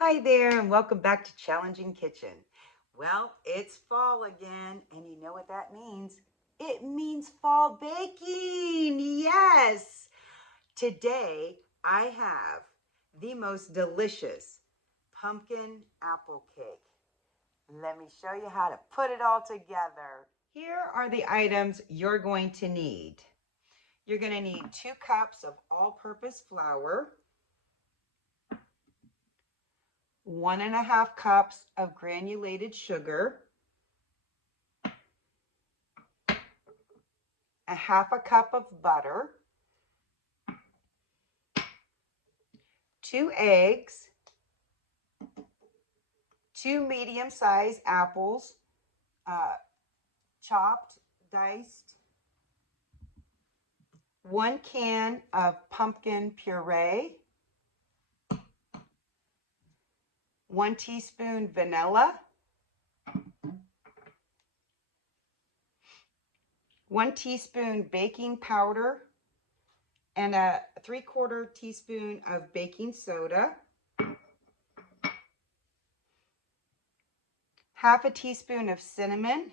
Hi there, and welcome back to Challenging Kitchen. Well, it's fall again, and you know what that means? It means fall baking. Yes. Today, I have the most delicious pumpkin apple cake. Let me show you how to put it all together. Here are the items you're going to need. You're going to need 2 cups of all-purpose flour, 1.5 cups of granulated sugar, 1/2 cup of butter, 2 eggs, 2 medium-sized apples, chopped, diced, 1 can of pumpkin puree, 1 teaspoon vanilla, 1 teaspoon baking powder, and a 3/4 teaspoon of baking soda, 1/2 teaspoon of cinnamon,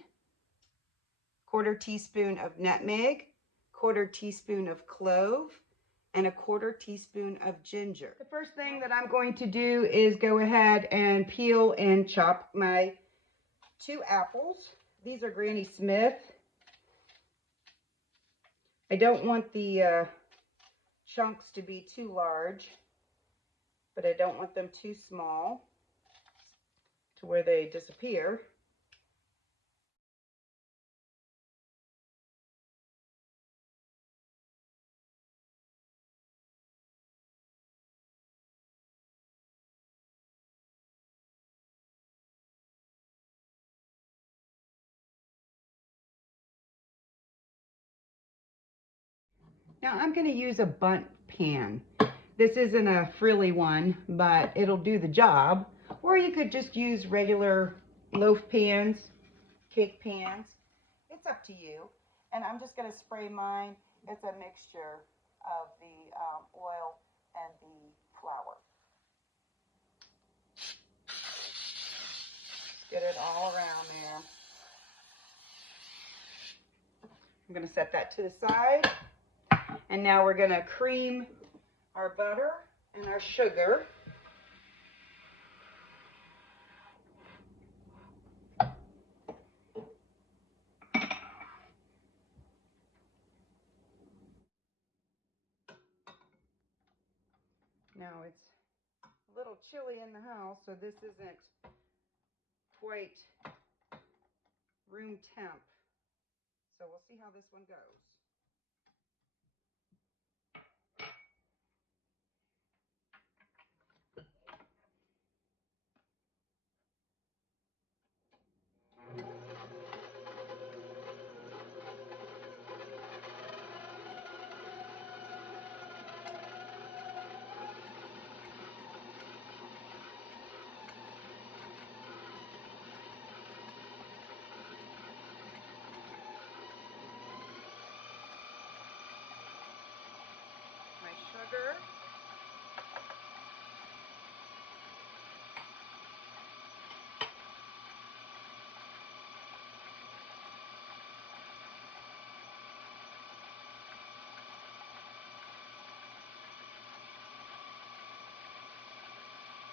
1/4 teaspoon of nutmeg, 1/4 teaspoon of clove, and a 1/4 teaspoon of ginger. The first thing that I'm going to do is go ahead and peel and chop my 2 apples. These are Granny Smith. I don't want the chunks to be too large, but I don't want them too small to where they disappear. Now I'm going to use a bundt pan. This isn't a frilly one, but it'll do the job. Or you could just use regular loaf pans, cake pans. It's up to you. And I'm just going to spray mine. It's a mixture of the oil and the flour. Get it all around there. I'm going to set that to the side. And now we're going to cream our butter and our sugar. Now it's a little chilly in the house, so this isn't quite room temp. So we'll see how this one goes. My sugar.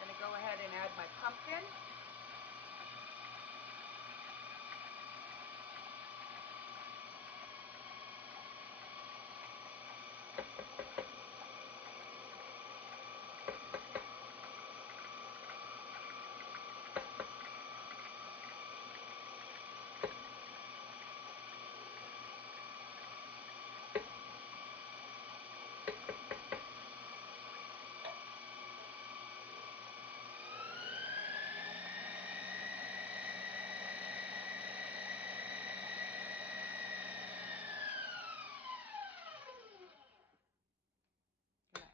Gonna go ahead and add my pumpkin.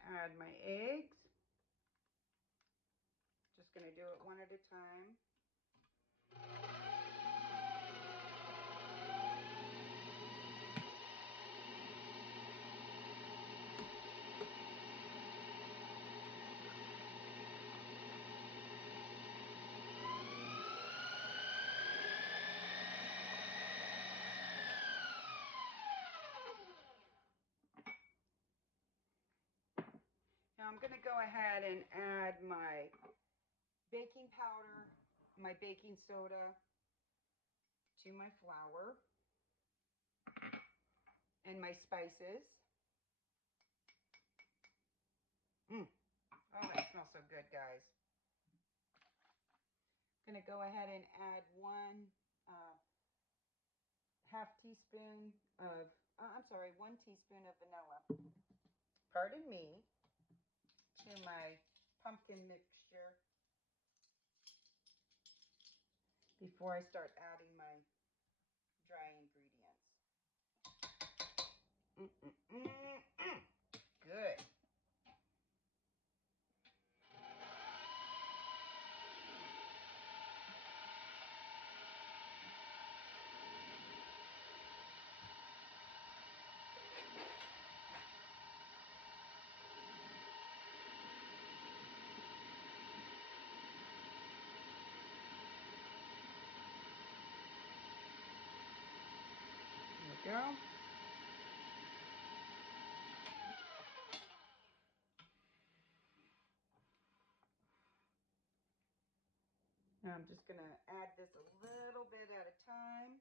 Gonna add my eggs. Just gonna do it one at a time. I'm going to go ahead and add my baking powder, my baking soda to my flour and my spices. Oh, that smells so good, guys. I'm going to go ahead and add one teaspoon of vanilla. Pardon me. To my pumpkin mixture before I start adding my dry ingredients. Good. There we go. Now I'm just going to add this a little bit at a time.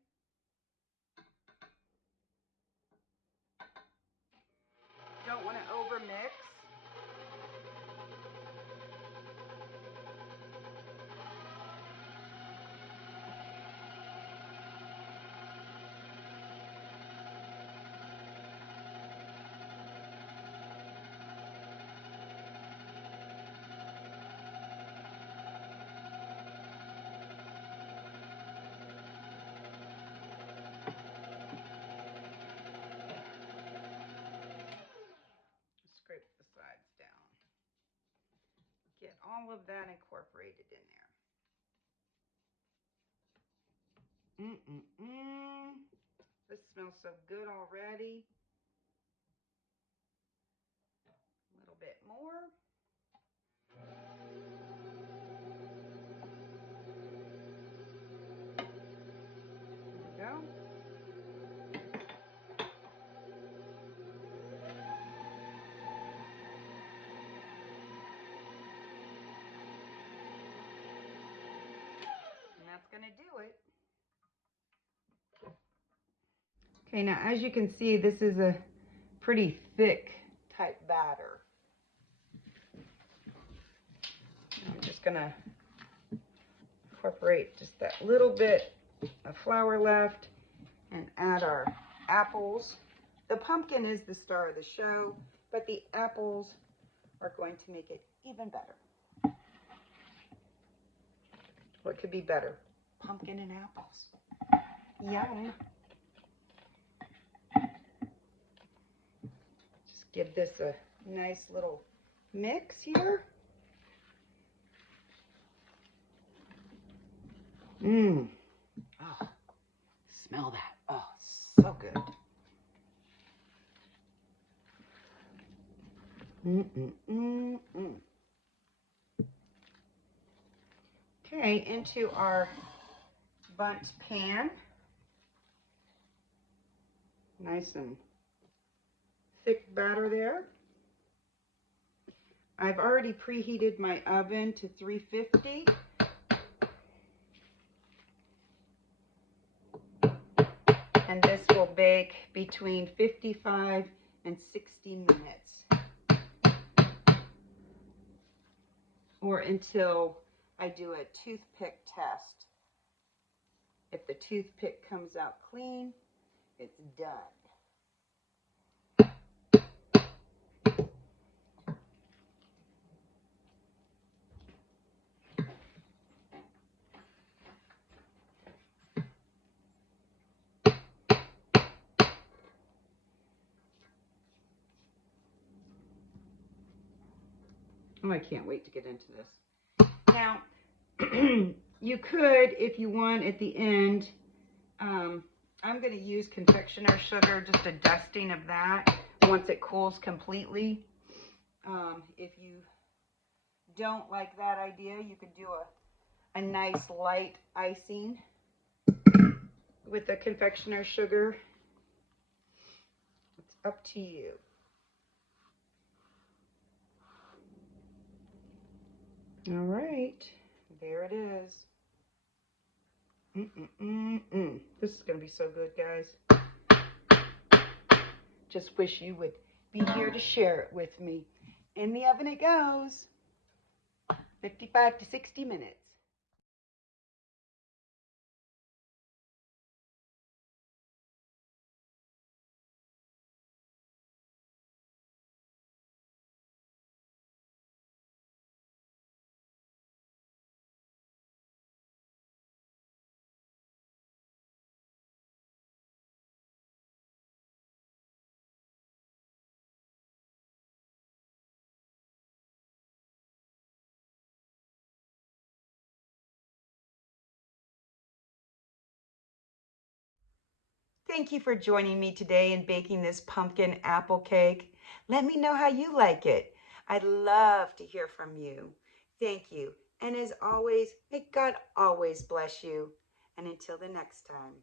Don't want to overmix. Scrape the sides down. Get all of that incorporated in there. This smells so good already. A little bit more. There we go. And that's going to do it. Okay, now as you can see, this is a pretty thick type batter. I'm just going to incorporate just that little bit of flour left and add our apples. The pumpkin is the star of the show, but the apples are going to make it even better. What could be better? Pumpkin and apples. Yum. Just give this a nice little mix here. Oh, smell that. Oh, so good. Okay, into our bundt pan. Nice and thick batter there. I've already preheated my oven to 350. And this will bake between 55 and 60 minutes. Or until I do a toothpick test. If the toothpick comes out clean, it's done. Oh, I can't wait to get into this. Now, you could, if you want, at the end, I'm going to use confectioner sugar, just a dusting of that once it cools completely. If you don't like that idea, you could do a nice light icing with the confectioner sugar. It's up to you. All right, there it is. This is going to be so good, guys. Just wish you would be here to share it with me. In the oven it goes. 55 to 60 minutes. Thank you for joining me today in baking this pumpkin apple cake. Let me know how you like it. I'd love to hear from you. Thank you. And as always, may God always bless you. And until the next time.